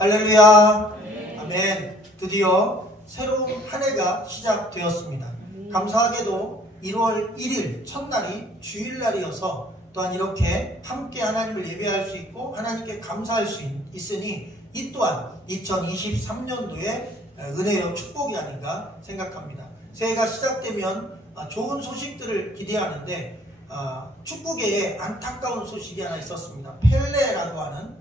할렐루야. 아멘. 드디어 새로운 한 해가 시작되었습니다. 감사하게도 1월 1일 첫날이 주일날이어서 또한 이렇게 함께 하나님을 예배할 수 있고 하나님께 감사할 수 있으니 이 또한 2023년도의 은혜요 축복이 아닌가 생각합니다. 새해가 시작되면 좋은 소식들을 기대하는데 축구계에 안타까운 소식이 하나 있었습니다. 펠레라고 하는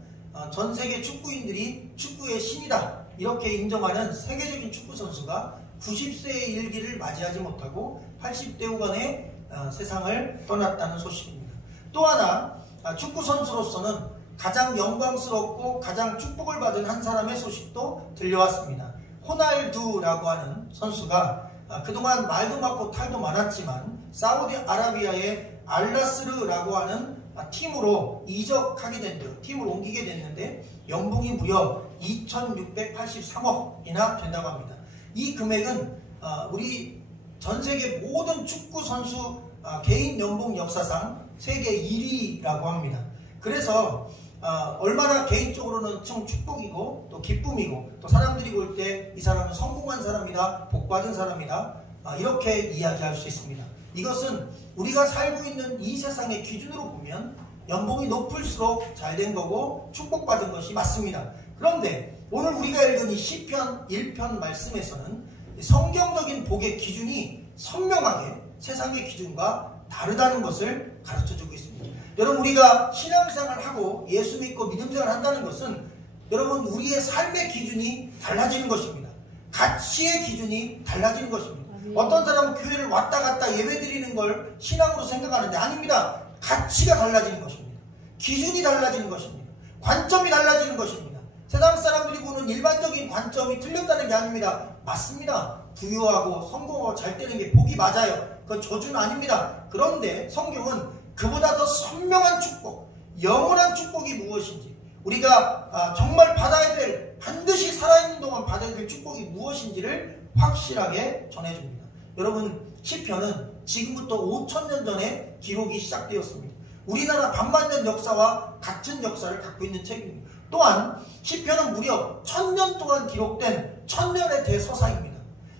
전 세계 축구인들이 축구의 신이다 이렇게 인정하는 세계적인 축구 선수가 90세의 일기를 맞이하지 못하고 80대 후반에 세상을 떠났다는 소식입니다. 또 하나 축구 선수로서는 가장 영광스럽고 가장 축복을 받은 한 사람의 소식도 들려왔습니다. 호날두라고 하는 선수가 그동안 말도 많고 탈도 많았지만 사우디아라비아의 알나스르라고 하는 팀으로 이적하게 된대요. 팀으로 옮기게 됐는데 연봉이 무려 2,683억이나 된다고 합니다. 이 금액은 우리 전세계 모든 축구 선수 개인 연봉 역사상 세계 1위라고 합니다. 그래서 얼마나 개인적으로는 참 축복이고 또 기쁨이고 또 사람들이 볼 때 이 사람은 성공한 사람이다, 복받은 사람이다 이렇게 이야기할 수 있습니다. 이것은 우리가 살고 있는 이 세상의 기준으로 보면 연봉이 높을수록 잘된 거고 축복받은 것이 맞습니다. 그런데 오늘 우리가 읽은 이 시편 1편 말씀에서는 성경적인 복의 기준이 선명하게 세상의 기준과 다르다는 것을 가르쳐주고 있습니다. 여러분 우리가 신앙생활을 하고 예수 믿고 믿음생활을 한다는 것은 여러분 우리의 삶의 기준이 달라지는 것입니다. 가치의 기준이 달라지는 것입니다. 어떤 사람은 교회를 왔다 갔다 예배드리는 걸 신앙으로 생각하는데 아닙니다. 가치가 달라지는 것입니다. 기준이 달라지는 것입니다. 관점이 달라지는 것입니다. 세상 사람들이 보는 일반적인 관점이 틀렸다는 게 아닙니다. 맞습니다. 부유하고 성공하고 잘 되는 게 복이 맞아요. 그건 저주는 아닙니다. 그런데 성경은 그보다 더 선명한 축복, 영원한 축복이 무엇인지 우리가 정말 받아야 될 반드시 살아있는 동안 받아야 될 축복이 무엇인지를 확실하게 전해줍니다. 여러분 시편은 지금부터 5,000년 전에 기록이 시작되었습니다. 우리나라 반만년 역사와 같은 역사를 갖고 있는 책입니다. 또한 시편은 무려 1000년 동안 기록된 천년의 대서사입니다.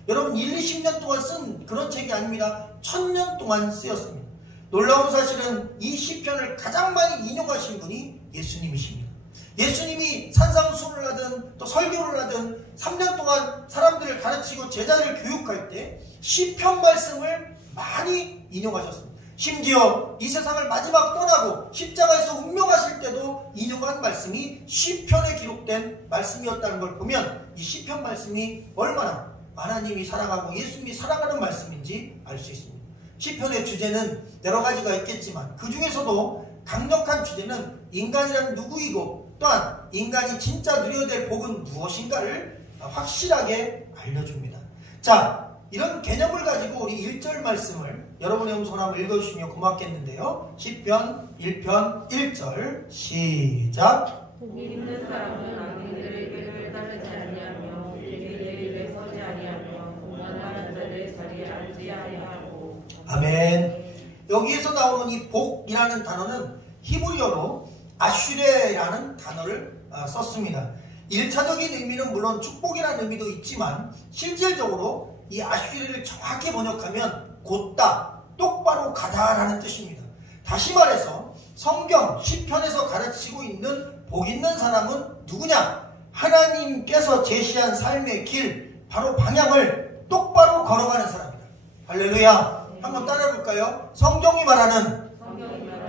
여러분 20년 동안 쓴 그런 책이 아닙니다. 1000년 동안 쓰였습니다. 놀라운 사실은 이 시편을 가장 많이 인용하신 분이 예수님이십니다. 예수님이 산상수훈을 하든 또 설교를 하든 3년 동안 사람들을 가르치고 제자를 교육할 때 시편 말씀을 많이 인용하셨습니다. 심지어 이 세상을 마지막 떠나고 십자가에서 운명하실 때도 인용한 말씀이 시편에 기록된 말씀이었다는 걸 보면 이 시편 말씀이 얼마나 하나님이 사랑하고 예수님이 사랑하는 말씀인지 알 수 있습니다. 시편의 주제는 여러 가지가 있겠지만 그 중에서도 강력한 주제는 인간이란 누구이고 또한 인간이 진짜 누려야 될 복은 무엇인가를 확실하게 알려줍니다. 자, 이런 개념을 가지고 우리 1절 말씀을 여러분의 음성으로 한번 읽어주시면 고맙겠는데요. 시편 1편 1절 시작. 복이 있는 사람은 악인들의 길을 따르지 아니하며 의인의 일에 서지 아니하며 오만한 자들의 자리에 앉지 아니하고. 아멘. 여기에서 나오는 이 복이라는 단어는 히브리어로 아슈레라는 단어를 썼습니다. 1차적인 의미는 물론 축복이라는 의미도 있지만 실질적으로 이 아슈레를 정확히 번역하면 곧다, 똑바로 가다라는 뜻입니다. 다시 말해서 성경 시편에서 가르치고 있는 복 있는 사람은 누구냐? 하나님께서 제시한 삶의 길, 바로 방향을 똑바로 걸어가는 사람이다. 할렐루야. 한번 따라해볼까요? 성경이 말하는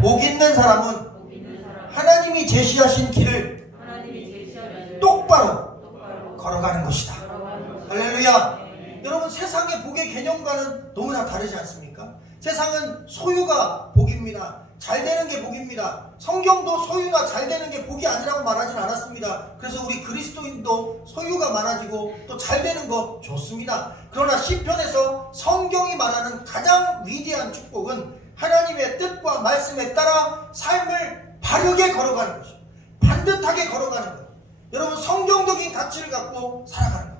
복 있는 사람은 하나님이 제시하신 길을 똑바로 걸어가는 것이다. 할렐루야. 여러분 세상의 복의 개념과는 너무나 다르지 않습니까? 세상은 소유가 복입니다. 잘 되는 게 복입니다. 성경도 소유나 잘 되는 게 복이 아니라고 말하진 않았습니다. 그래서 우리 그리스도인도 소유가 많아지고 또 잘 되는 거 좋습니다. 그러나 시편에서 성경이 말하는 가장 위대한 축복은 하나님의 뜻과 말씀에 따라 삶을 바르게 걸어가는 것이죠. 반듯하게 걸어가는 것. 여러분 성경적인 가치를 갖고 살아가는 것.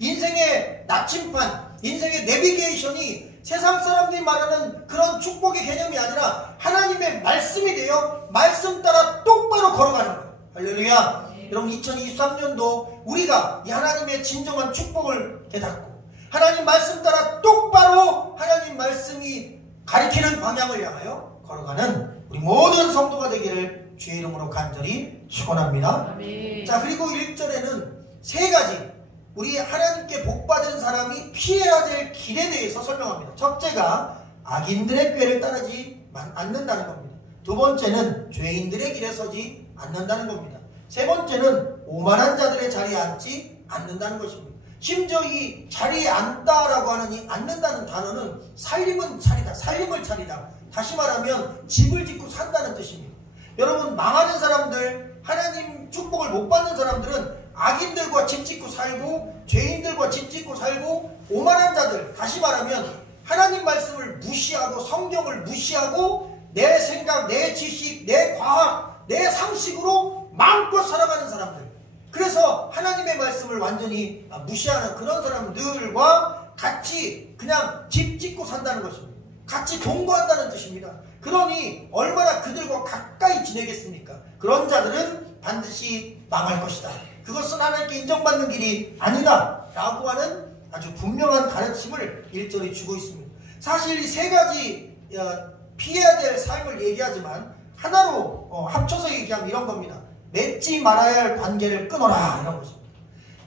인생의 나침판, 인생의 내비게이션이 세상 사람들이 말하는 그런 축복의 개념이 아니라 하나님의 말씀이 되어 말씀 따라 똑바로 걸어가는 거예요. 할렐루야. 여러분 2023년도 우리가 이 하나님의 진정한 축복을 깨닫고 하나님 말씀 따라 똑바로 하나님 말씀이 가리키는 방향을 향하여 걸어가는 우리 모든 성도가 되기를 주의 이름으로 간절히 축원합니다. 자, 그리고 1절에는 세 가지 우리 하나님께 복받은 사람이 피해야 될 길에 대해서 설명합니다. 첫째가 악인들의 꾀를 따르지 않는다는 겁니다. 두 번째는 죄인들의 길에 서지 않는다는 겁니다. 세 번째는 오만한 자들의 자리에 앉지 않는다는 것입니다. 심지어 이 자리에 앉다라고 하는 이 앉는다는 단어는 살림은 차리다, 살림을 차리다. 다시 말하면 집을 짓고 산다는 뜻입니다. 여러분, 망하는 사람들, 하나님 축복을 못 받는 사람들은 악인들과 집 짓고 살고 죄인들과 집 짓고 살고 오만한 자들, 다시 말하면 하나님 말씀을 무시하고 성경을 무시하고 내 생각, 내 지식, 내 과학, 내 상식으로 마음껏 살아가는 사람들, 그래서 하나님의 말씀을 완전히 무시하는 그런 사람들과 같이 그냥 집 짓고 산다는 것입니다. 같이 동거한다는 뜻입니다. 그러니 얼마나 그들과 가까이 지내겠습니까? 그런 자들은 반드시 망할 것이다. 그것은 하나님께 인정받는 길이 아니다 라고 하는 아주 분명한 가르침을 1절에 주고 있습니다. 사실 이 세 가지 피해야 될 삶을 얘기하지만 하나로 합쳐서 얘기하면 이런 겁니다. 맺지 말아야 할 관계를 끊어라, 이런 것입니다.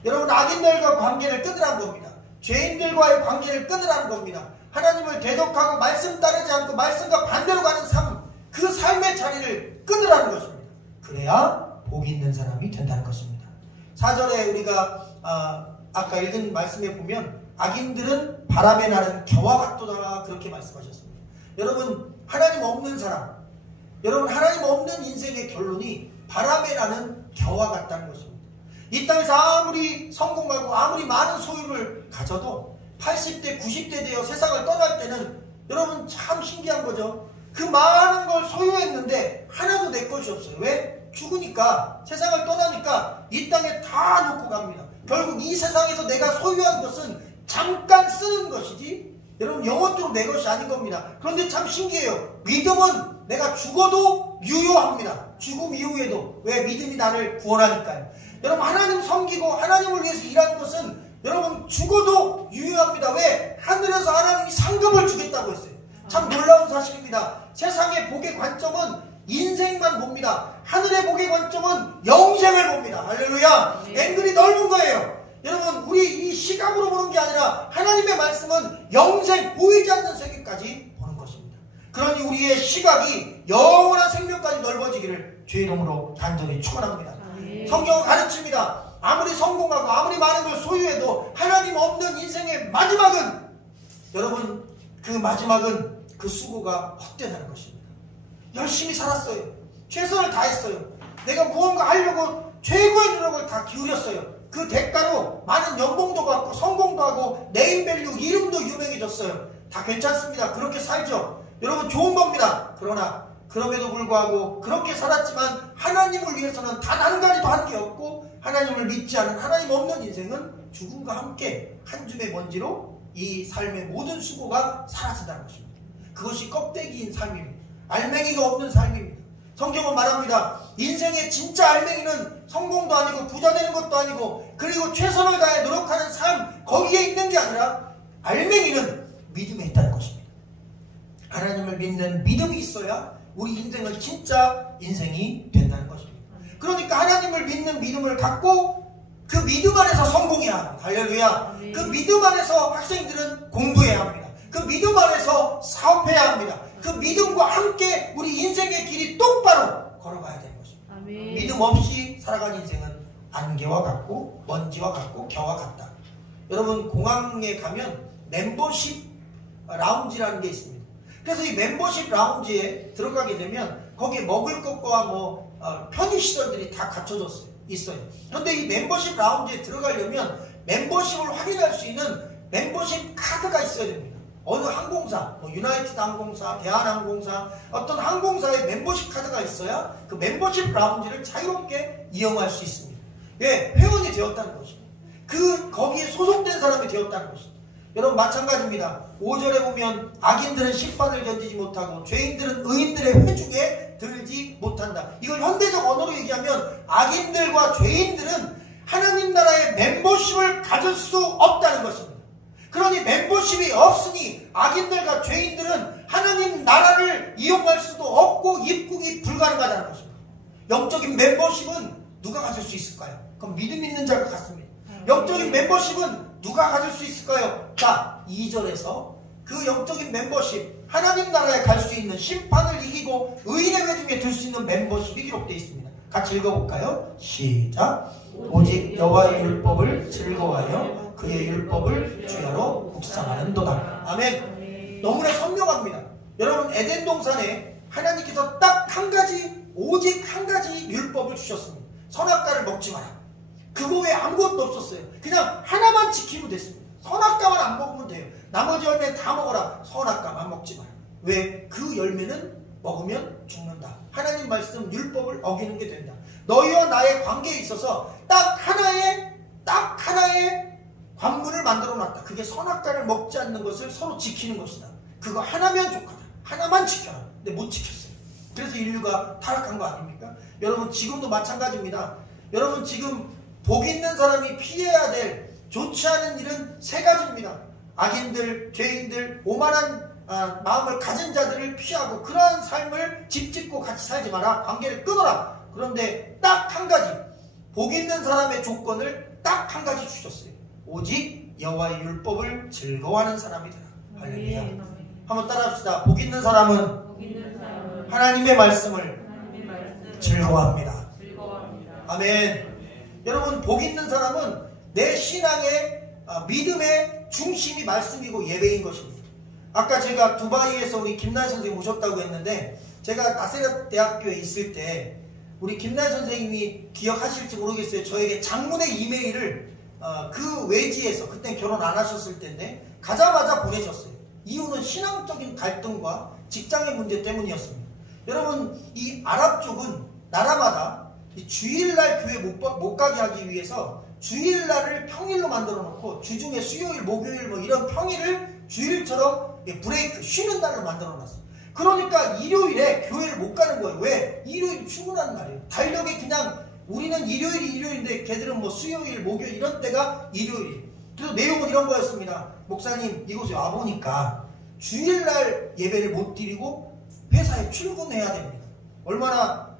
여러분, 악인들과 관계를 끊으라는 겁니다. 죄인들과의 관계를 끊으라는 겁니다. 하나님을 대적하고 말씀 따르지 않고 말씀과 반대로 가는 삶, 그 삶의 자리를 끊으라는 것입니다. 그래야 복이 있는 사람이 된다는 것입니다. 4절에 우리가 아까 읽은 말씀에 보면 악인들은 바람에 나는 겨와 같도다, 그렇게 말씀하셨습니다. 여러분, 하나님 없는 사람, 여러분, 하나님 없는 인생의 결론이 바람에 나는 겨와 같다는 것입니다. 이 땅에서 아무리 성공하고 아무리 많은 소유를 가져도 80대, 90대 되어 세상을 떠날 때는 여러분 참 신기한 거죠. 그 많은 걸 소유했는데 하나도 내 것이 없어요. 왜? 죽으니까, 세상을 떠나니까 이 땅에 다 놓고 갑니다. 결국 이 세상에서 내가 소유한 것은 잠깐 쓰는 것이지 여러분 영원토록 내 것이 아닌 겁니다. 그런데 참 신기해요. 믿음은 내가 죽어도 유효합니다. 죽음 이후에도. 왜? 믿음이 나를 구원하니까요. 여러분, 하나님 섬기고 하나님을 위해서 일하는 것은 여러분 죽어도 유효합니다. 왜? 하늘에서 하나님이 상급을 주겠다고 했어요. 참 놀라운 사실입니다. 세상의 복의 관점은 인생만 봅니다. 하늘의 복의 관점은 영생을 봅니다. 할렐루야. 앵글이 넓은 거예요. 여러분, 우리 이 시각으로 보는 게 아니라 하나님의 말씀은 영생, 보이지 않는 세계까지 보는 것입니다. 그러니 우리의 시각이 영원한 생명까지 넓어지기를 주의 이름으로 간절히 축원합니다. 성경은 가르칩니다. 아무리 성공하고 아무리 많은 걸 소유해도 하나님 없는 인생의 마지막은, 여러분, 그 마지막은 그 수고가 헛되다는 것입니다. 열심히 살았어요. 최선을 다했어요. 내가 무언가 하려고 최고의 노력을 다 기울였어요. 그 대가로 많은 연봉도 받고 성공도 하고 네임밸류, 이름도 유명해졌어요. 다 괜찮습니다. 그렇게 살죠. 여러분, 좋은 겁니다. 그러나 그럼에도 불구하고 그렇게 살았지만 하나님을 위해서는 단 한 가지도 한 게 없고 하나님을 믿지 않은, 하나님 없는 인생은 죽음과 함께 한 줌의 먼지로 이 삶의 모든 수고가 사라진다는 것입니다. 그것이 껍데기인 삶입니다. 알맹이가 없는 삶입니다. 성경은 말합니다. 인생의 진짜 알맹이는 성공도 아니고 부자 되는 것도 아니고 그리고 최선을 다해 노력하는 삶, 거기에 있는 게 아니라 알맹이는 믿음에 있다는 것입니다. 하나님을 믿는 믿음이 있어야 우리 인생은 진짜 인생이 된다는 것입니다. 그러니까 하나님을 믿는 믿음을 갖고 그 믿음 안에서 성공해야 합니다. 할렐루야. 그 믿음 안에서 학생들은 공부해야 합니다. 그 믿음 안에서 사업해야 합니다. 그 믿음과 함께 우리 인생의 길이 똑바로 걸어가야 되는 것입니다. 아멘. 믿음 없이 살아가는 인생은 안개와 같고 먼지와 같고 겨와 같다. 여러분, 공항에 가면 멤버십 라운지라는 게 있습니다. 그래서 이 멤버십 라운지에 들어가게 되면 거기에 먹을 것과 편의시설들이 다 갖춰져 있어요. 그런데 이 멤버십 라운지에 들어가려면 멤버십을 확인할 수 있는 멤버십 카드가 있어야 됩니다. 어느 항공사, 유나이티드 항공사, 대한항공사, 어떤 항공사의 멤버십 카드가 있어야 그 멤버십 라운지를 자유롭게 이용할 수 있습니다. 왜? 회원이 되었다는 것입니다. 거기에 소속된 사람이 되었다는 것입니다. 여러분 마찬가지입니다. 5절에 보면 악인들은 심판을 견디지 못하고 죄인들은 의인들의 회중에 들지 못한다. 이걸 현대적 언어로 얘기하면 악인들과 죄인들은 하나님 나라의 멤버십을 가질 수 없다는 것입니다. 그러니 멤버십이 없으니 악인들과 죄인들은 하나님 나라를 이용할 수도 없고 입국이 불가능하다는 것입니다. 영적인 멤버십은 누가 가질 수 있을까요? 그럼 믿음 있는 자가 갖습니다. 영적인 멤버십은 누가 가질 수 있을까요? 자, 2절에서 그 영적인 멤버십, 하나님 나라에 갈 수 있는 심판을 이기고 의인의 회중에 들 수 있는 멤버십이 기록되어 있습니다. 같이 읽어볼까요? 시작. 오직 여호와의 율법을 즐거워하여 그의 율법을 주야로 묵상하는도다. 아멘. 너무나 선명합니다. 여러분, 에덴 동산에 하나님께서 딱 한 가지, 오직 한 가지 율법을 주셨습니다. 선악과를 먹지 마라. 그거 외에 아무것도 없었어요. 그냥 하나만 지키면 됐습니다. 선악과만 안 먹으면 돼요. 나머지 열매 다 먹어라. 선악과만 먹지 마라. 왜? 그 열매는 먹으면 죽는다. 하나님 말씀 율법을 어기는 게 된다. 너희와 나의 관계에 있어서 딱 하나의 관문을 만들어 놨다. 그게 선악과를 먹지 않는 것을 서로 지키는 것이다. 그거 하나면 족하다. 하나만 지켜라. 근데 못 지켰어요. 그래서 인류가 타락한 거 아닙니까? 여러분, 지금도 마찬가지입니다. 여러분, 지금 복 있는 사람이 피해야 될 좋지 않은 일은 세 가지입니다. 악인들, 죄인들, 오만한 마음을 가진 자들을 피하고 그러한 삶을 집짓고 같이 살지 마라. 관계를 끊어라. 그런데 딱 한 가지, 복 있는 사람의 조건을 딱 한 가지 주셨어요. 오직 여호와의 율법을 즐거워하는 사람이 되라. 할렐루야. 한번 따라합시다. 복 있는 사람은 하나님의 말씀을 즐거워합니다. 아멘. 여러분, 복 있는 사람은 내 신앙의 믿음의 중심이 말씀이고 예배인 것입니다. 아까 제가 두바이에서 우리 김나희 선생님 오셨다고 했는데, 제가 나세렛 대학교에 있을 때 우리 김나희 선생님이 기억하실지 모르겠어요. 저에게 장문의 이메일을 그 외지에서, 그때 결혼 안 하셨을 때인데 가자마자 보내셨어요. 이유는 신앙적인 갈등과 직장의 문제 때문이었습니다. 여러분, 이 아랍 쪽은 나라마다 이 주일날 교회 못 가게 하기 위해서 주일날을 평일로 만들어 놓고 주중에 수요일, 목요일 뭐 이런 평일을 주일처럼 브레이크, 쉬는 날로 만들어 놨어요. 그러니까 일요일에 교회를 못 가는 거예요. 왜? 일요일이 출근하는 날이에요. 달력에 그냥 우리는 일요일이 일요일인데 걔들은 뭐 수요일, 목요일 이런 때가 일요일이에요. 그래서 내용은 이런 거였습니다. 목사님, 이곳에 와보니까 주일날 예배를 못 드리고 회사에 출근해야 됩니다. 얼마나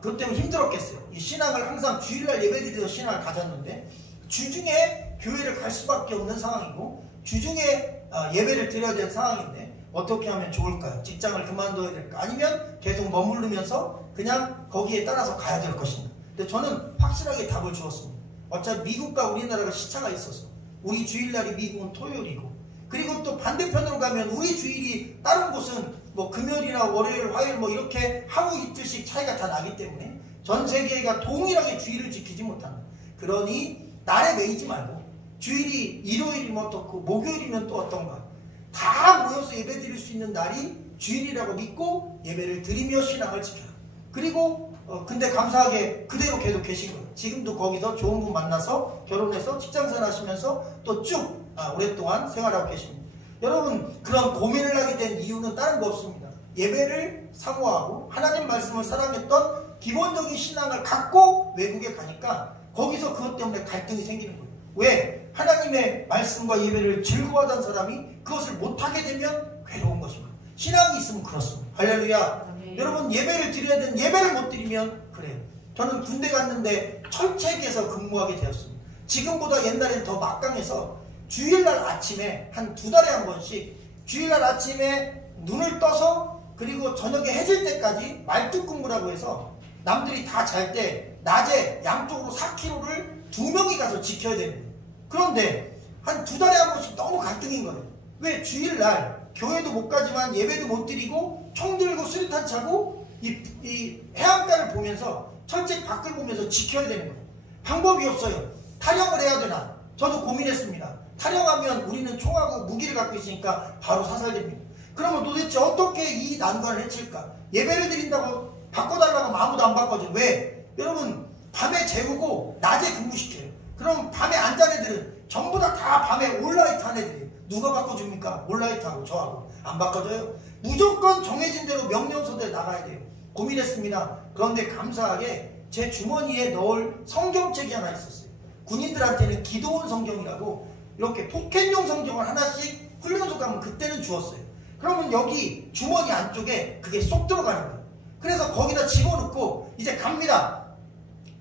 그것 때문에 힘들었겠어요. 이 신앙을 항상 주일날 예배드리던 신앙을 가졌는데 주중에 교회를 갈 수밖에 없는 상황이고 주중에 예배를 드려야 되는 상황인데 어떻게 하면 좋을까요? 직장을 그만둬야 될까? 아니면 계속 머무르면서 그냥 거기에 따라서 가야 될 것인가? 근데 저는 확실하게 답을 주었습니다. 어차피 미국과 우리나라가 시차가 있어서 우리 주일날이 미국은 토요일이고, 그리고 또 반대편으로 가면 우리 주일이 다른 곳은 뭐 금요일이나 월요일, 화요일 뭐 이렇게 하루 이틀씩 차이가 다 나기 때문에 전 세계가 동일하게 주일을 지키지 못한다. 그러니 날에 매이지 말고 주일이 일요일이면 어떻고 목요일이면 또 어떤가, 다 모여서 예배 드릴 수 있는 날이 주일이라고 믿고 예배를 드리며 신앙을 지켜라. 그리고 근데 감사하게 그대로 계속 계신 거예요. 지금도 거기서 좋은 분 만나서 결혼해서 직장생활 하시면서 또 쭉 오랫동안 생활하고 계십니다. 여러분, 그런 고민을 하게 된 이유는 다른 거 없습니다. 예배를 사모하고 하나님 말씀을 사랑했던 기본적인 신앙을 갖고 외국에 가니까 거기서 그것 때문에 갈등이 생기는 거예요. 왜? 하나님의 말씀과 예배를 즐거워하던 사람이 그것을 못하게 되면 괴로운 것입니다. 신앙이 있으면 그렇습니다. 할렐루야. 여러분, 예배를 드려야 되는 예배를 못 드리면 그래요. 저는 군대 갔는데 철책에서 근무하게 되었습니다. 지금보다 옛날엔 더 막강해서 주일날 아침에 한 2달에 한 번씩 주일날 아침에 눈을 떠서 그리고 저녁에 해질 때까지 말뚝근무라고 해서 남들이 다 잘 때 낮에 양쪽으로 4km를 2명이 가서 지켜야 되는 거예요. 그런데 한 2달에 한 번씩 너무 갈등인 거예요. 왜? 주일날 교회도 못 가지만 예배도 못 드리고 총 들고 수류탄 차고 이 해안가를 보면서 철책 밖을 보면서 지켜야 되는 거예요. 방법이 없어요. 탈영을 해야 되나? 저도 고민했습니다. 탈영하면 우리는 총하고 무기를 갖고 있으니까 바로 사살됩니다. 그러면 도대체 어떻게 이 난관을 해칠까? 예배를 드린다고 바꿔달라고 하면 아무도 안 바꿔줘. 왜? 여러분, 밤에 재우고 낮에 근무시켜요. 그럼 밤에 안 잔 애들은 전부 다 밤에 온라이트 한 애들이에요. 누가 바꿔줍니까? 몰라이트하고 저하고 안 바꿔줘요. 무조건 정해진 대로 명령서대로 나가야 돼요. 고민했습니다. 그런데 감사하게 제 주머니에 넣을 성경책이 하나 있었어요. 군인들한테는 기도원 성경이라고 이렇게 포켓용 성경을 하나씩 훈련소 가면 그때는 주었어요. 그러면 여기 주머니 안쪽에 그게 쏙 들어가는 거예요. 그래서 거기다 집어넣고 이제 갑니다.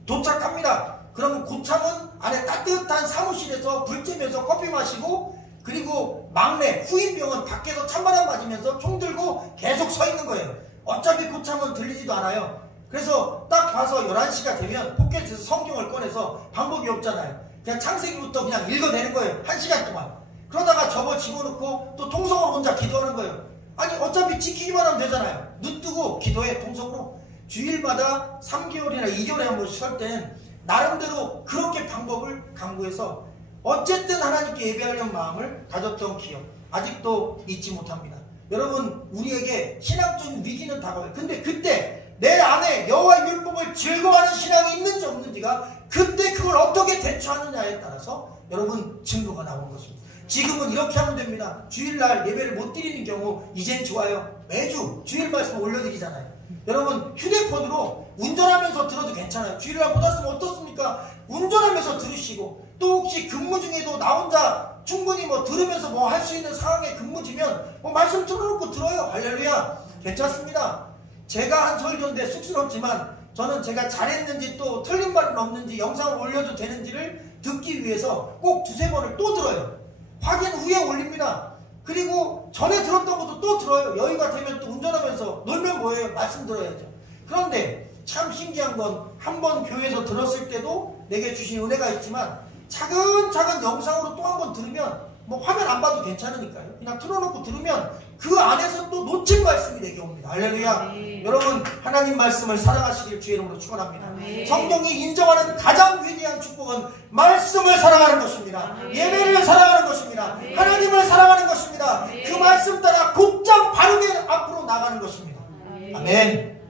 도착합니다. 그러면 고참은 안에 따뜻한 사무실에서 불 쬐면서 커피 마시고, 그리고 막내 후임병은 밖에서 찬바람 맞으면서 총 들고 계속 서 있는 거예요. 어차피 고참은 들리지도 않아요. 그래서 딱 봐서 11시가 되면 포켓에서 성경을 꺼내서 방법이 없잖아요. 그냥 창세기부터 그냥 읽어내는 거예요. 1시간 동안. 그러다가 접어 집어넣고 또 통성으로 혼자 기도하는 거예요. 아니 어차피 지키기만 하면 되잖아요. 눈 뜨고 기도해 통성으로. 주일마다 3개월이나 2개월에 한 번씩 설 때는 나름대로 그렇게 방법을 강구해서 어쨌든 하나님께 예배하려는 마음을 가졌던 기억 아직도 잊지 못합니다. 여러분, 우리에게 신앙적인 위기는 다가와요. 근데 그때 내 안에 여호와의 율법을 즐거워하는 신앙이 있는지 없는지가 그때 그걸 어떻게 대처하느냐에 따라서 여러분 증거가 나오는 것입니다. 지금은 이렇게 하면 됩니다. 주일날 예배를 못 드리는 경우 이젠 좋아요. 매주 주일 말씀 올려드리잖아요. 여러분, 휴대폰으로 운전하면서 들어도 괜찮아요. 주일날 못 왔으면 어떻습니까? 운전하면서 들으시고, 또 혹시 근무 중에도 나 혼자 충분히 뭐 들으면서 뭐 할 수 있는 상황에 근무지면 뭐 말씀 틀어놓고 들어요. 할렐루야. 괜찮습니다. 제가 한 설교인데 쑥스럽지만 저는 제가 잘했는지 또 틀린 말은 없는지 영상을 올려도 되는지를 듣기 위해서 꼭 2-3번을 또 들어요. 확인 후에 올립니다. 그리고 전에 들었던 것도 또 들어요. 여유가 되면 또 운전하면서 놀면 뭐예요? 말씀 들어야죠. 그런데 참 신기한 건 한 번 교회에서 들었을 때도 내게 주신 은혜가 있지만 차근차근 영상으로 또 한 번 들으면 뭐 화면 안 봐도 괜찮으니까요. 그냥 틀어놓고 들으면 그 안에서 또 놓친 말씀이 내게 옵니다. 할렐루야. 여러분, 하나님 말씀을 사랑하시길 주의 이름으로 축원합니다. 성경이 인정하는 가장 위대한 축복은 말씀을 사랑하는 것입니다. 예배를 사랑하는 것입니다. 하나님을 사랑하는 것입니다. 그 말씀 따라 곧장 바르게 앞으로 나가는 것입니다. 아멘.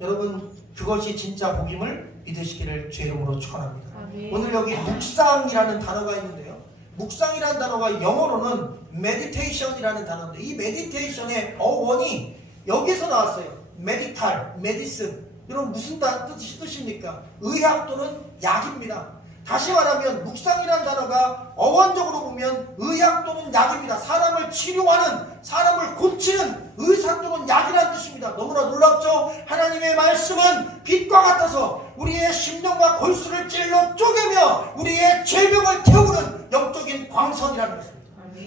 여러분, 그것이 진짜 복임을 믿으시기를 주의 이름으로 축원합니다. 오늘 여기 묵상이라는 단어가 있는데요. 묵상이라는 단어가 영어로는 meditation이라는 단어인데, 이 meditation의 어원이 여기서 나왔어요. medital, medicine. 여러분, 무슨 뜻입니까? 의학 또는 약입니다. 다시 말하면 묵상이라는 단어가 어원적으로 보면 의학 또는 약입니다. 사람을 치료하는, 사람을 고치는 의사 또는 약이라는 뜻입니다. 너무나 놀랍죠? 하나님의 말씀은 빛과 같아서 우리의 심령과 골수를 찔러 쪼개며 우리의 질병을 태우는 영적인 광선이라는 것입니다.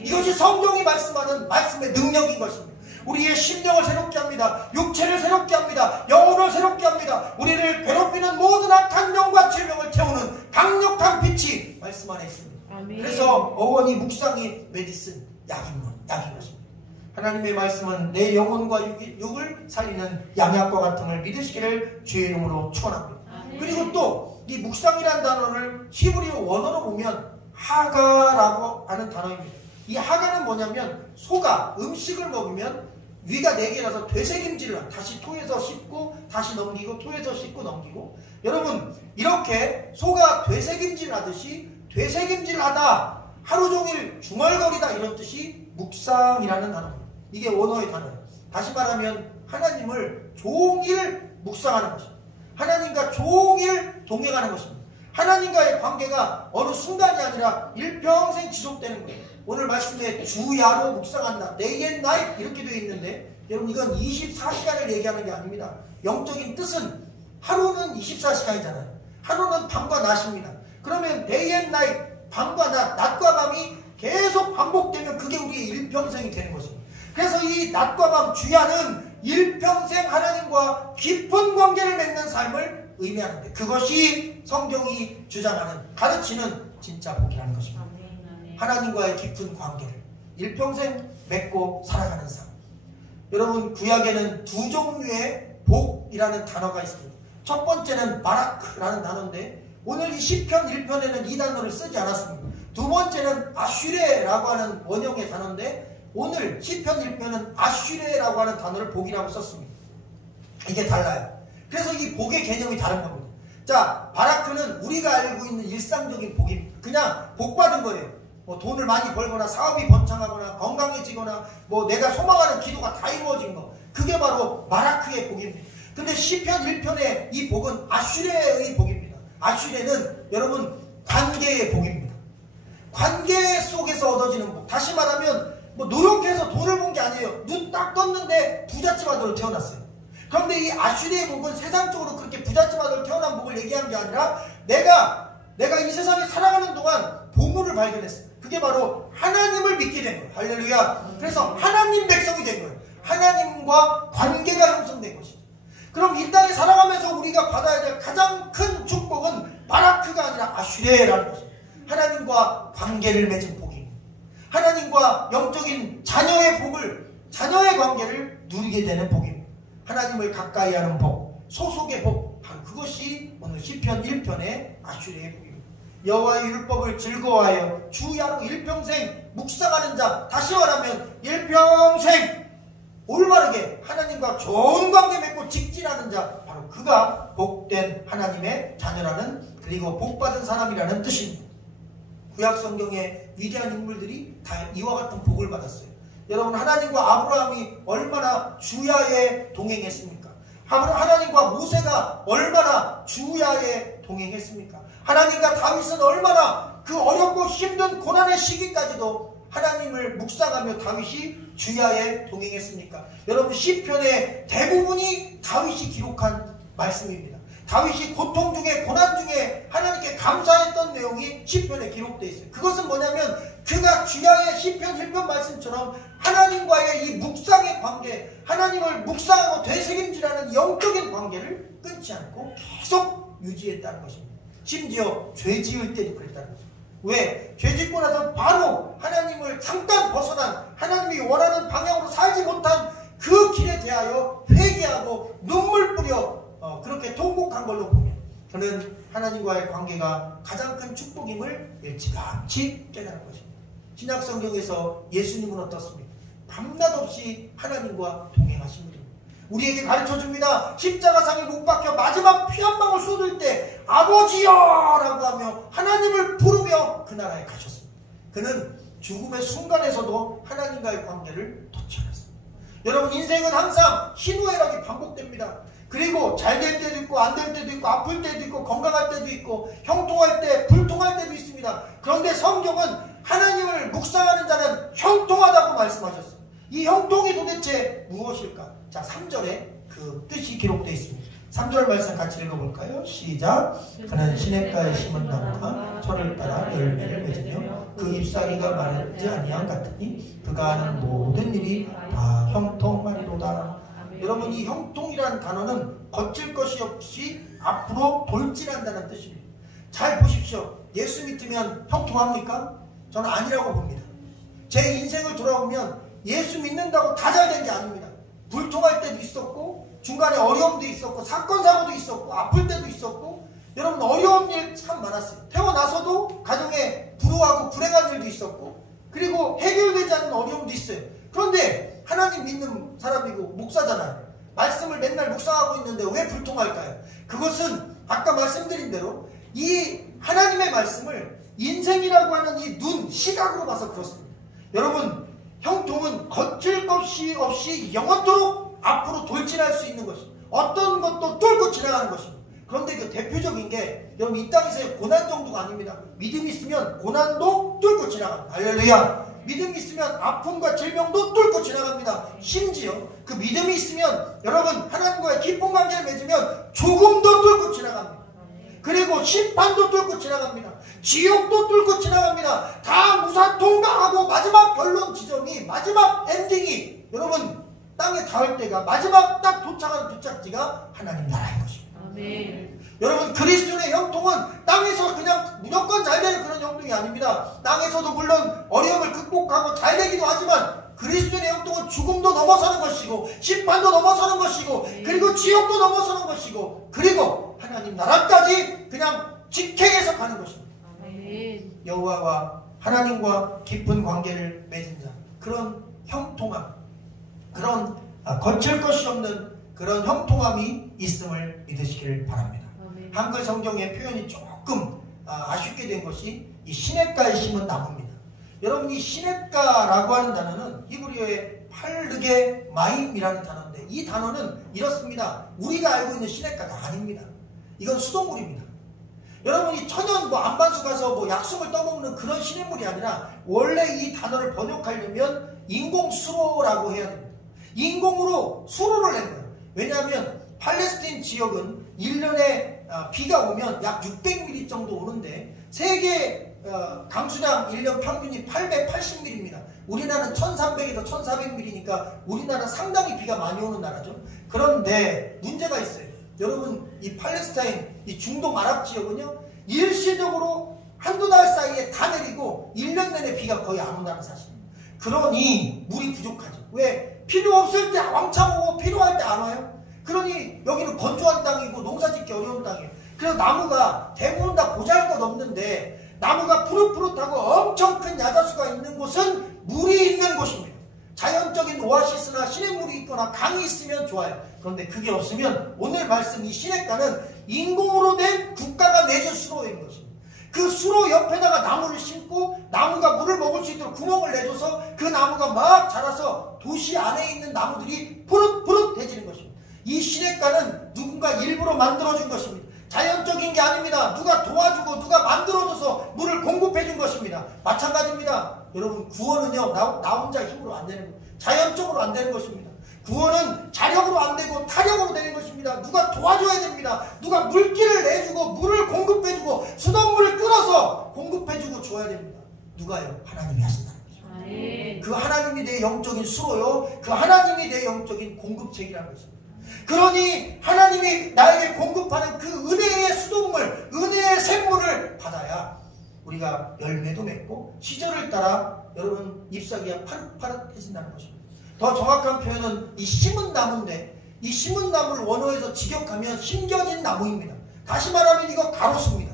이것이 성경이 말씀하는 말씀의 능력인 것입니다. 우리의 심령을 새롭게 합니다. 육체를 새롭게 합니다. 영혼을 새롭게 합니다. 우리를 괴롭히는 모든 악한 영과 질병을 태우는 강력한 빛이 말씀 안에 있습니다. 그래서 어원이 묵상이 메디슨, 약인 것입니다. 하나님의 말씀은 내 영혼과 육을 살리는 양약과 같음을 믿으시기를 주의 이름으로 축원합니다. 그리고 또 이 묵상이라는 단어를 히브리어 원어로 보면 하가라고 하는 단어입니다. 이 하가는 뭐냐면 소가 음식을 먹으면 위가 4개라서 되새김질을 하고 다시 토해서 씹고 다시 넘기고 토해서 씹고 넘기고, 여러분 이렇게 소가 되새김질 하듯이 되새김질 하다 하루 종일 중얼거리다 이런 뜻이 묵상이라는 단어입니다. 이게 원어의 단어예요. 다시 말하면 하나님을 종일 묵상하는 것입니다. 하나님과 종일 동행하는 것입니다. 하나님과의 관계가 어느 순간이 아니라 일평생 지속되는 거예요. 오늘 말씀에 주야로 묵상한다, day and night 이렇게 되어 있는데, 여러분 이건 24시간을 얘기하는 게 아닙니다. 영적인 뜻은 하루는 24시간이잖아요. 하루는 밤과 낮입니다. 그러면 day and night, 밤과 낮, 낮과 밤이 계속 반복되면 그게 우리의 일평생이 되는 것입니다. 그래서 이 낮과 밤 주야는 일평생 하나님과 깊은 관계를 맺는 삶을 의미하는데, 그것이 성경이 주장하는, 가르치는 진짜 복이라는 것입니다. 하나님과의 깊은 관계를 일평생 맺고 살아가는 삶. 여러분, 구약에는 2 종류의 복이라는 단어가 있습니다. 첫 번째는 바라크라는 단어인데, 오늘 이 시편 1편에는 이 단어를 쓰지 않았습니다. 두 번째는 아슈레라고 하는 원형의 단어인데, 오늘 시편 1편은 아슈레라고 하는 단어를 복이라고 썼습니다. 이게 달라요. 그래서 이 복의 개념이 다른 겁니다. 자, 바라크는 우리가 알고 있는 일상적인 복입니다. 그냥 복 받은 거예요. 뭐 돈을 많이 벌거나 사업이 번창하거나 건강해지거나 뭐 내가 소망하는 기도가 다 이루어진 거, 그게 바로 바라크의 복입니다. 근데 시편 1편의 이 복은 아슈레의 복입니다. 아슈레는 여러분 관계의 복입니다. 관계 속에서 얻어지는 복. 다시 말하면 뭐 노력해서 돈을 번 게 아니에요. 눈 딱 떴는데 부잣집 아들로 태어났어요. 그런데 이 아슈레의 복은 세상적으로 그렇게 부잣집 아들로 태어난 복을 얘기한 게 아니라 내가 이 세상에 살아가는 동안 보물을 발견했어요. 그게 바로 하나님을 믿게 된 거예요. 할렐루야. 그래서 하나님 백성이 된 거예요. 하나님과 관계가 형성된 것이죠. 그럼 이 땅에 살아가면서 우리가 받아야 될 가장 큰 축복은 바라크가 아니라 아슈레라는 것입니다. 하나님과 관계를 맺은 복입니다. 하나님과 영적인 자녀의 복을, 자녀의 관계를 누리게 되는 복입니다. 하나님을 가까이 하는 복, 소속의 복, 바로 그것이 오늘 시편 1편의 아슈레의 복입니다. 여호와의 율법을 즐거워하여 주야로 일평생 묵상하는 자, 다시 말하면 일평생 올바르게 하나님과 좋은 관계 맺고 직진하는 자, 바로 그가 복된 하나님의 자녀라는, 그리고 복받은 사람이라는 뜻입니다. 구약 성경의 위대한 인물들이 다 이와 같은 복을 받았어요. 여러분, 하나님과 아브라함이 얼마나 주야에 동행했습니까? 하나님과 모세가 얼마나 주야에 동행했습니까? 하나님과 다윗은 얼마나 그 어렵고 힘든 고난의 시기까지도 하나님을 묵상하며 다윗이 주야에 동행했습니까? 여러분, 시편의 대부분이 다윗이 기록한 말씀입니다. 다윗이 고통 중에, 고난 중에 하나님께 감사했던 내용이 시편에 기록되어 있어요. 그것은 뭐냐면 그가 주야의 시편 1편 말씀처럼 하나님과의 이 묵상의 관계, 하나님을 묵상하고 되새김질하는 영적인 관계를 끊지 않고 계속 유지했다는 것입니다. 심지어 죄 지을 때도 그랬다는 것입니다. 왜? 죄 짓고 나서 바로 하나님을 잠깐 벗어난, 하나님이 원하는 방향으로 살지 못한 그 길에 대하여 회개하고 눈물 뿌려 그렇게 통곡한 걸로 보면 그는 하나님과의 관계가 가장 큰 축복임을 일찌감치 깨달은 것입니다. 신약 성경에서 예수님은 어떻습니까? 밤낮 없이 하나님과 동행하신 분입니다. 우리에게 가르쳐줍니다. 십자가상에 못 박혀 마지막 피 한 방울 쏟을 때 아버지여 라고 하며 하나님을 부르며 그 나라에 가셨습니다. 그는 죽음의 순간에서도 하나님과의 관계를 놓지 않았습니다. 여러분, 인생은 항상 희노애락이 반복됩니다. 그리고 잘 될 때도 있고 안 될 때도 있고 아플 때도 있고 건강할 때도 있고 형통할 때 불통할 때도 있습니다. 그런데 성경은 하나님을 묵상하는 자는 형통하다고 말씀하셨어요. 이 형통이 도대체 무엇일까? 자, 3절에 그 뜻이 기록되어 있습니다. 3절 말씀 같이 읽어볼까요? 시작. 그는 시냇가에 심은 나무가 철을 따라 열매를 맺으며 그 잎사귀가 마르지 아니함 같으니 그가 하는 모든 일이 다 형통하리로다. 여러분, 이 형통이라는 단어는 거칠 것이 없이 앞으로 돌진한다는 뜻입니다. 잘 보십시오. 예수 믿으면 형통합니까? 저는 아니라고 봅니다. 제 인생을 돌아보면 예수 믿는다고 다 잘 된 게 아닙니다. 불통할 때도 있었고 중간에 어려움도 있었고 사건 사고도 있었고 아플 때도 있었고, 여러분, 어려운 일 참 많았어요. 태어나서도 가정에 불우하고 불행한 일도 있었고, 그리고 해결되지 않는 어려움도 있어요. 그런데 하나님 믿는 사람이고 목사잖아요. 말씀을 맨날 묵상하고 있는데 왜 불통할까요? 그것은 아까 말씀드린 대로 이 하나님의 말씀을 인생이라고 하는 이 눈, 시각으로 봐서 그렇습니다. 여러분, 형통은 거칠 것이 없이 영원토록 앞으로 돌진할 수 있는 것입니다. 어떤 것도 뚫고 지나가는 것입니다. 그런데 그 대표적인 게 여러분, 이 땅에서의 고난 정도가 아닙니다. 믿음이 있으면 고난도 뚫고 지나갑니다. 할렐루야. 믿음이 있으면 아픔과 질병도 뚫고 지나갑니다. 심지어 그 믿음이 있으면 여러분, 하나님과의 깊은 관계를 맺으면 죽음도 뚫고 지나갑니다. 그리고 심판도 뚫고 지나갑니다. 지옥도 뚫고 지나갑니다. 다 무사 통과하고 마지막 결론 지점이, 마지막 엔딩이 여러분 땅에 닿을 때가, 마지막 딱 도착하는 도착지가 하나님 나라인 것입니다. 아멘. 여러분, 그리스도의 형통은 땅에서 그냥 무조건 잘 되는 그런 형통이 아닙니다. 땅에서도 물론 어려움을 극복하고 잘 되기도 하지만 그리스도의 형통은 죽음도 넘어서는 것이고 심판도 넘어서는 것이고 그리고 지옥도 넘어서는 것이고 그리고 하나님 나라까지 그냥 직행해서 가는 것입니다. 아멘. 여호와와 하나님과 깊은 관계를 맺은 자, 그런 형통함, 그런 거칠 것이 없는 그런 형통함이 있음을 믿으시길 바랍니다. 아멘. 한글 성경의 표현이 조금 아쉽게 된 것이 이 시냇가에 심은 나무입니다. 여러분이 시냇가라고 하는 단어는 히브리어의 팔르게 마임이라는 단어인데 이 단어는 이렇습니다. 우리가 알고 있는 시냇가가 아닙니다. 이건 수돗물입니다. 여러분이 천연 안반수 가서 약수물 떠먹는 그런 시냇물이 아니라 원래 이 단어를 번역하려면 인공수로라고 해야 됩니다. 인공으로 수로를 낸 거예요. 왜냐하면 팔레스타인 지역은 1년에 비가 오면 약 600mm 정도 오는데 세계 강수량 1년 평균이 880mm입니다. 우리나라는 1300에서 1400mm니까 우리나라는 상당히 비가 많이 오는 나라죠. 그런데 문제가 있어요. 여러분 이 팔레스타인 이 중동 아랍 지역은요 일시적으로 한두 달 사이에 다 내리고 1년 내내 비가 거의 안 온다는 사실입니다. 그러니 물이 부족하죠. 왜? 필요 없을 때 왕창 오고 필요할 때 안 와요? 그러니 여기는 건조한 땅이고 농사짓기 어려운 땅이에요. 그래서 나무가 대부분 다 보잘것없는데 나무가 푸릇푸릇하고 엄청 큰 야자수가 있는 곳은 물이 있는 곳입니다. 자연적인 오아시스나 시냇물이 있거나 강이 있으면 좋아요. 그런데 그게 없으면 오늘 말씀 이 시냇가는 인공으로 된 국가가 내준 수로인 것입니다. 그 수로 옆에다가 나무를 심고 나무가 물을 먹을 수 있도록 구멍을 내줘서 그 나무가 막 자라서 도시 안에 있는 나무들이 푸릇푸릇해지는 것입니다. 이 시냇가는 누군가 일부러 만들어준 것입니다. 자연적인 게 아닙니다. 누가 도와주고 누가 만들어줘서 물을 공급해준 것입니다. 마찬가지입니다. 여러분 구원은요 나 혼자 힘으로 안 되는 거예요. 자연적으로 안 되는 것입니다. 구원은 자력으로 안 되고 타력으로 되는 것입니다. 누가 도와줘야 됩니다. 누가 물기를 내주고 물을 공급해주고 수돗물을 끌어서 공급해주고 줘야 됩니다. 누가요? 하나님이 하신다는 거죠. 그 하나님이 내 영적인 수로요. 그 하나님이 내 영적인 공급책이라는 것입니다. 그러니 하나님이 나에게 공급하는 그 은혜의 수돗물, 은혜의 샘물을 받아야 우리가 열매도 맺고 시절을 따라 여러분 잎사귀가 파릇파릇해진다는 것입니다. 더 정확한 표현은 이 심은 나무인데 이 심은 나무를 원어에서 직역하면 심겨진 나무입니다. 다시 말하면 이거 가로수입니다.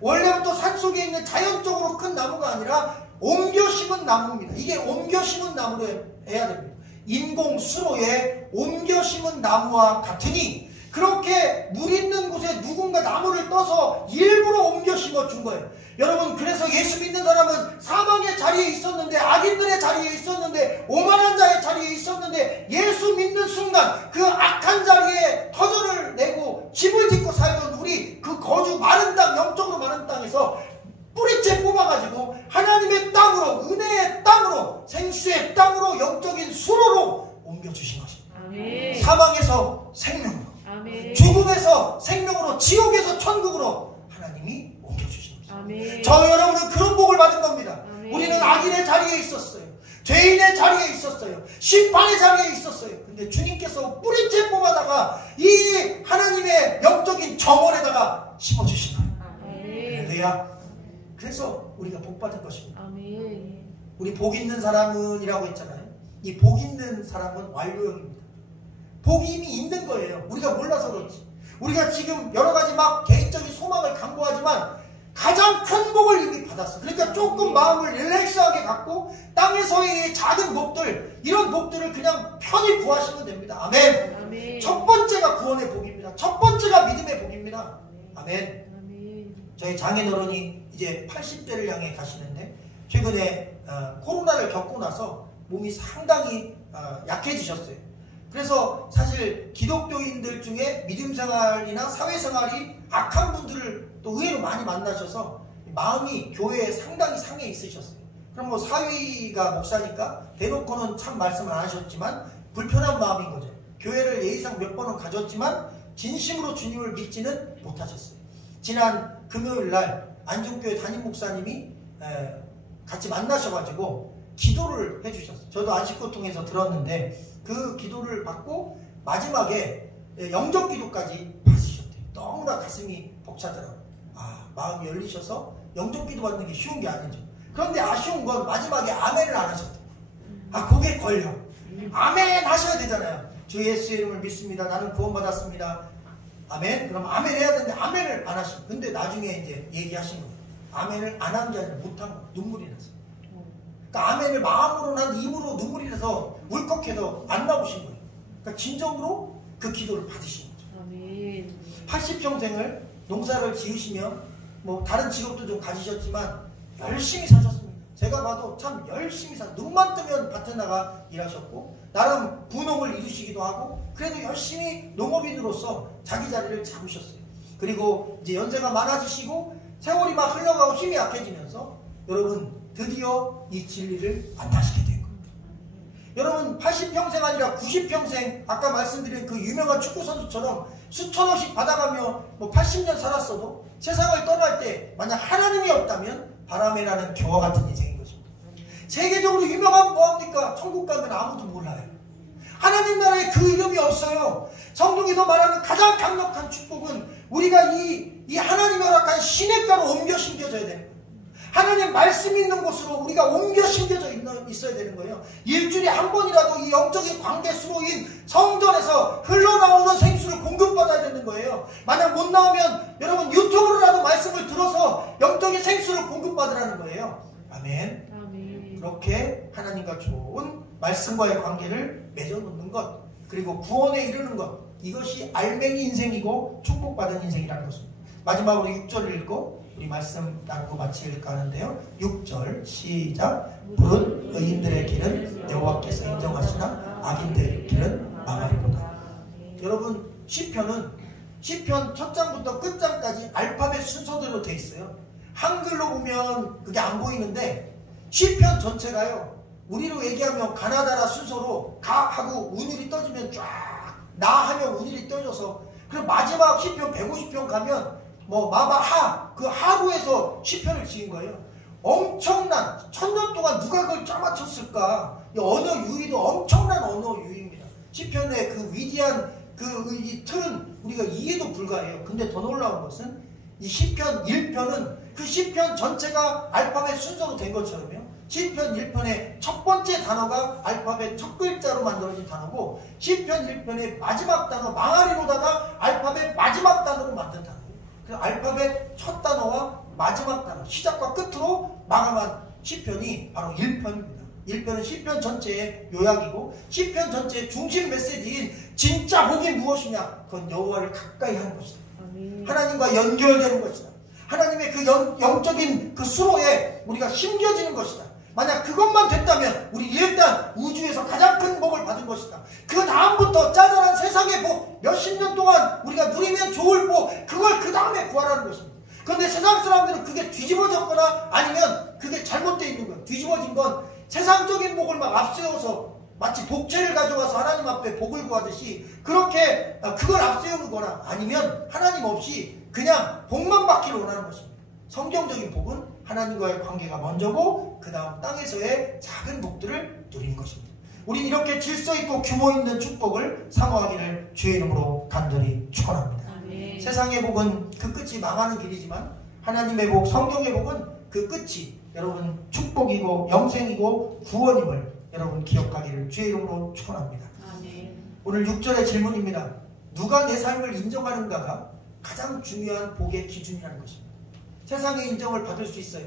원래부터 산속에 있는 자연적으로 큰 나무가 아니라 옮겨 심은 나무입니다. 이게 옮겨 심은 나무로 해야 됩니다. 인공 수로에 옮겨 심은 나무와 같으니 그렇게 물 있는 곳에 누군가 나무를 떠서 일부러 옮겨 심어준 거예요. 여러분 그래서 예수 믿는 사람은 사망의 자리에 있었는데 악인들의 자리에 있었는데 오만한 자의 자리에 있었는데 예수 믿는 순간 그 악한 자리에 터전을 내고 집을 짓고 살던 우리 그 거주 마른 땅 영적으로 마른 땅에서 뿌리째 뽑아가지고 하나님의 땅으로 은혜의 땅으로 생수의 땅으로 영적인 수로로 옮겨주신 것입니다. 아멘. 사망에서 생명으로 아멘. 죽음에서 생명으로 지옥에서 천국으로 하나님이 옮겨주신 것입니다. 아멘. 저 여러분은 그런 복을 받은 겁니다. 아멘. 우리는 악인의 자리에 있었어요. 죄인의 자리에 있었어요. 심판의 자리에 있었어요. 근데 주님께서 뿌리째 뽑아다가 이 하나님의 영적인 정원에다가 심어주신 거예요. 할렐루야. 그래서 우리가 복 받은 것입니다. 아멘. 우리 복 있는 사람은 이라고 했잖아요. 이 복 있는 사람은 완료형입니다. 복이 이미 있는 거예요. 우리가 몰라서 그렇지. 우리가 지금 여러 가지 막 개인적인 소망을 강구하지만 가장 큰 복을 이미 받았어. 그러니까 조금 마음을 릴렉스하게 갖고 땅에서의 작은 복들, 이런 복들을 그냥 편히 구하시면 됩니다. 아멘. 아멘. 첫 번째가 구원의 복입니다. 첫 번째가 믿음의 복입니다. 아멘. 아멘. 저희 장인어른이 이제 80대를 향해 가시는데 최근에 코로나를 겪고 나서 몸이 상당히 약해지셨어요. 그래서 사실 기독교인들 중에 믿음 생활이나 사회 생활이 악한 분들을 또 의외로 많이 만나셔서 마음이 교회에 상당히 상해 있으셨어요. 그럼 뭐 사위가 목사니까 대놓고는 참 말씀을 안 하셨지만 불편한 마음인 거죠. 교회를 예의상 몇 번은 가졌지만 진심으로 주님을 믿지는 못하셨어요. 지난 금요일 날 안중교회 담임 목사님이 같이 만나셔가지고 기도를 해주셨어요. 저도 안식구통에서 들었는데 그 기도를 받고 마지막에 영접 기도까지 받으셨대요. 너무나 가슴이 벅차더라고요. 마음이 열리셔서 영접 기도 받는 게 쉬운 게 아니죠. 그런데 아쉬운 건 마지막에 아멘을 안 하셨대요. 그게 걸려. 아멘 하셔야 되잖아요. 주 예수의 이름을 믿습니다. 나는 구원받았습니다. 아멘? 그럼 아멘 해야 되는데 아멘을 안 하시고. 근데 나중에 이제 얘기하신 거예요. 아멘을 안 한 게 아니라 못한 거예요. 눈물이 나서. 그러니까 아멘을 마음으로는 한 입으로 눈물이 나서 울컥해서 안 나오신 거예요. 그러니까 진정으로 그 기도를 받으신 거죠. 아멘. 80평생을 농사를 지으시며 뭐 다른 직업도 좀 가지셨지만 열심히 사셨습니다. 제가 봐도 참 열심히 눈만 뜨면 밭에 나가 일하셨고 나름 분홍을 이루시기도 하고 그래도 열심히 농업인으로서 자기 자리를 잡으셨어요. 그리고 이제 연세가 많아지시고 세월이 막 흘러가고 힘이 약해지면서 여러분 드디어 이 진리를 만나시게 된 겁니다. 여러분 80평생 아니라 90평생 아까 말씀드린 그 유명한 축구선수처럼 수천억씩 받아가며 뭐 80년 살았어도 세상을 떠날 때 만약 하나님이 없다면 바람에라는 겨와 같은 인생인 것입니다. 세계적으로 유명한 뭐합니까? 천국 가면 아무도 몰라요. 하나님 나라에 그 이름이 없어요. 성경에서 말하는 가장 강력한 축복은 우리가 이 하나님이 허락한 시냇가로 옮겨 심겨져야 되는 거예요. 하나님 말씀이 있는 곳으로 우리가 옮겨 심겨져 있어야 되는 거예요. 일주일에 한 번이라도 이 영적인 관계 수로인 성전에서 흘러나오는 생수를 공급받아야 되는 거예요. 만약 못 나오면 여러분 유튜브로라도 말씀을 들어서 영적인 생수를 공급받으라는 거예요. 아멘. 그렇게 하나님과 좋은 말씀과의 관계를 맺어놓는 것, 그리고 구원에 이르는 것, 이것이 알맹이 인생이고 축복받은 인생이라는 것입니다. 마지막으로 6절을 읽고 우리 말씀 나누고 마칠까 하는데요. 6절 시작. 푸른 의인들의 길은 여호와께서 인정하시나 악인들의 길은 망하리로다. 여러분 시편은 시편 첫 장부터 끝장까지 알파벳 순서대로 돼 있어요. 한글로 보면 그게 안 보이는데 시편 전체가요. 우리로 얘기하면 가나다라 순서로 가 하고 운율이 떠지면 쫙 나 하면 운율이 떠져서 그리고 마지막 시편 150편 가면 뭐 마마하 그 하루에서 시편을 지은 거예요. 엄청난 1000년 동안 누가 그걸 짜맞췄을까? 이 언어 유희도 엄청난 언어 유희입니다. 시편의 그 위대한 이 틀은 우리가 이해도 불가해요. 근데 더 놀라운 것은 이 시편 1편은 그 시편 전체가 알파벳 순서로 된 것처럼요. 시편 1편의 첫 번째 단어가 알파벳 첫 글자로 만들어진 단어고 시편 1편의 마지막 단어 망하리로다가 알파벳 마지막 단어로 만든 단어예요. 그 알파벳 첫 단어와 마지막 단어 시작과 끝으로 마감한 시편이 바로 1편입니다. 1편은 시편 전체의 요약이고 시편 전체의 중심 메시지인 진짜 복이 무엇이냐? 그건 여호와를 가까이 하는 것이다. 하나님과 연결되는 것이다. 하나님의 그 영적인 그 수로에 우리가 심겨지는 것이다. 만약 그것만 됐다면 우리 일단 우주에서 가장 큰 복을 받은 것이다. 그 다음부터 짜잘한 세상의 복 몇십 년 동안 우리가 누리면 좋을 복 그걸 그 다음에 구하라는 것입니다. 그런데 세상 사람들은 그게 뒤집어졌거나 아니면 그게 잘못되어 있는 거예요. 뒤집어진 건 세상적인 복을 막 앞세워서 마치 복채를 가져와서 하나님 앞에 복을 구하듯이 그렇게 그걸 앞세우거나 아니면 하나님 없이 그냥 복만 받기를 원하는 것입니다. 성경적인 복은 하나님과의 관계가 먼저고 그 다음 땅에서의 작은 복들을 누리는 것입니다. 우린 이렇게 질서 있고 규모 있는 축복을 사모하기를 주의 이름으로 간절히 축원합니다. 세상의 복은 그 끝이 망하는 길이지만 하나님의 복, 성경의 복은 그 끝이 여러분 축복이고 영생이고 구원임을 여러분 기억하기를 주의 이름으로 축원합니다. 오늘 6절의 질문입니다. 누가 내 삶을 인정하는가가 가장 중요한 복의 기준이라는 것입니다. 세상의 인정을 받을 수 있어요.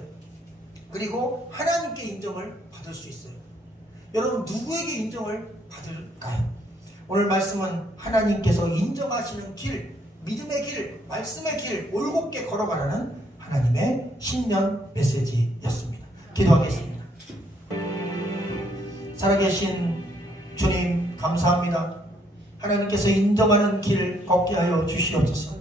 그리고 하나님께 인정을 받을 수 있어요. 여러분 누구에게 인정을 받을까요? 오늘 말씀은 하나님께서 인정하시는 길, 믿음의 길, 말씀의 길, 올곧게 걸어가라는 하나님의 신년 메시지였습니다. 기도하겠습니다. 살아계신 주님 감사합니다. 하나님께서 인정하는 길 걷게 하여 주시옵소서.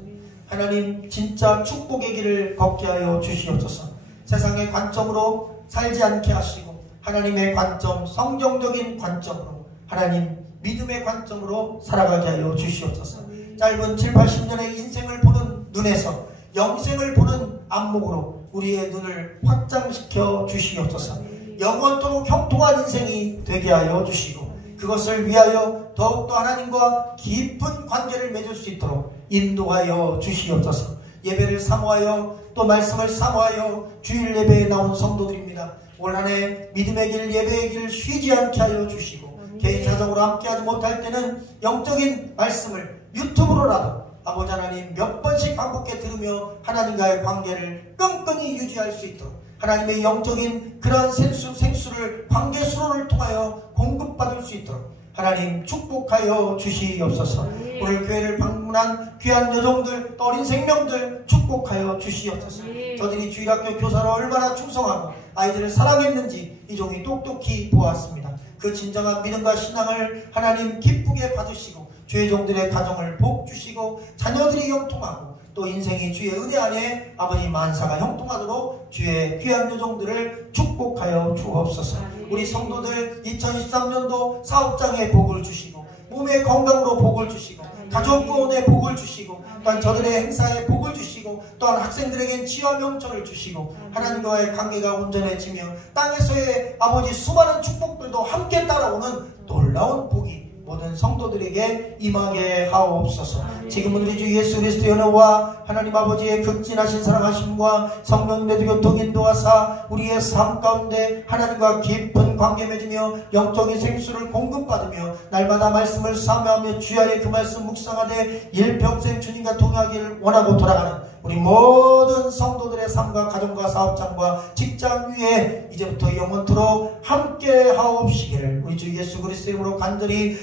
하나님 진짜 축복의 길을 걷게 하여 주시옵소서. 세상의 관점으로 살지 않게 하시고 하나님의 관점, 성경적인 관점으로 하나님 믿음의 관점으로 살아가게 하여 주시옵소서. 짧은 7, 80년의 인생을 보는 눈에서 영생을 보는 안목으로 우리의 눈을 확장시켜 주시옵소서. 영원토록 형통한 인생이 되게 하여 주시고 그것을 위하여 더욱더 하나님과 깊은 관계를 맺을 수 있도록 인도하여 주시옵소서. 예배를 사모하여 또 말씀을 사모하여 주일 예배에 나온 성도들입니다. 올 한 해 믿음의 길, 예배의 길 쉬지 않게 하여 주시고 개인 사정으로 함께하지 못할 때는 영적인 말씀을 유튜브로라도 아버지 하나님 몇 번씩 반복해 들으며 하나님과의 관계를 끈끈이 유지할 수 있도록 하나님의 영적인 그러한 생수를 관계 수로를 통하여 공급받을 수 있도록 하나님 축복하여 주시옵소서. 오늘 교회를 방문한 귀한 여종들, 또 어린 생명들 축복하여 주시옵소서. 저들이 주일학교 교사로 얼마나 충성하고 아이들을 사랑했는지 이 종이 똑똑히 보았습니다. 그 진정한 믿음과 신앙을 하나님 기쁘게 받으시고 주의 종들의 가정을 복 주시고 자녀들이 형통하고 또 인생이 주의 은혜 안에 아버지 만사가 형통하도록 주의 귀한 여종들을 축복하여 주옵소서. 우리 성도들 2023년도 사업장에 복을 주시고 몸의 건강으로 복을 주시고 가족 구원에 복을 주시고 또한 저들의 행사에 복을 주시고 또한 학생들에겐 지와 명철을 주시고 하나님과의 관계가 온전해지며 땅에서의 아버지 수많은 축복들도 함께 따라오는 놀라운 복이 모든 성도들에게 임하게 하옵소서. 지금은 우리 주 예수 그리스도의 은혜와 하나님 아버지의 극진하신 사랑하심과 성령님의 교통 인도하사 우리의 삶 가운데 하나님과 깊은 관계 맺으며 영적인 생수를 공급받으며 날마다 말씀을 사모하며 주야의 그 말씀 묵상하되 일평생 주님과 동행하기를 원하고 돌아가는 우리 모든 성도들의 삶과 가정과 사업장과 직장 위에 이제부터 영원토록 함께 하옵시기를 우리 주 예수 그리스도 이름으로 간절히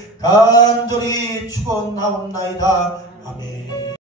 축원하옵나이다. 아멘.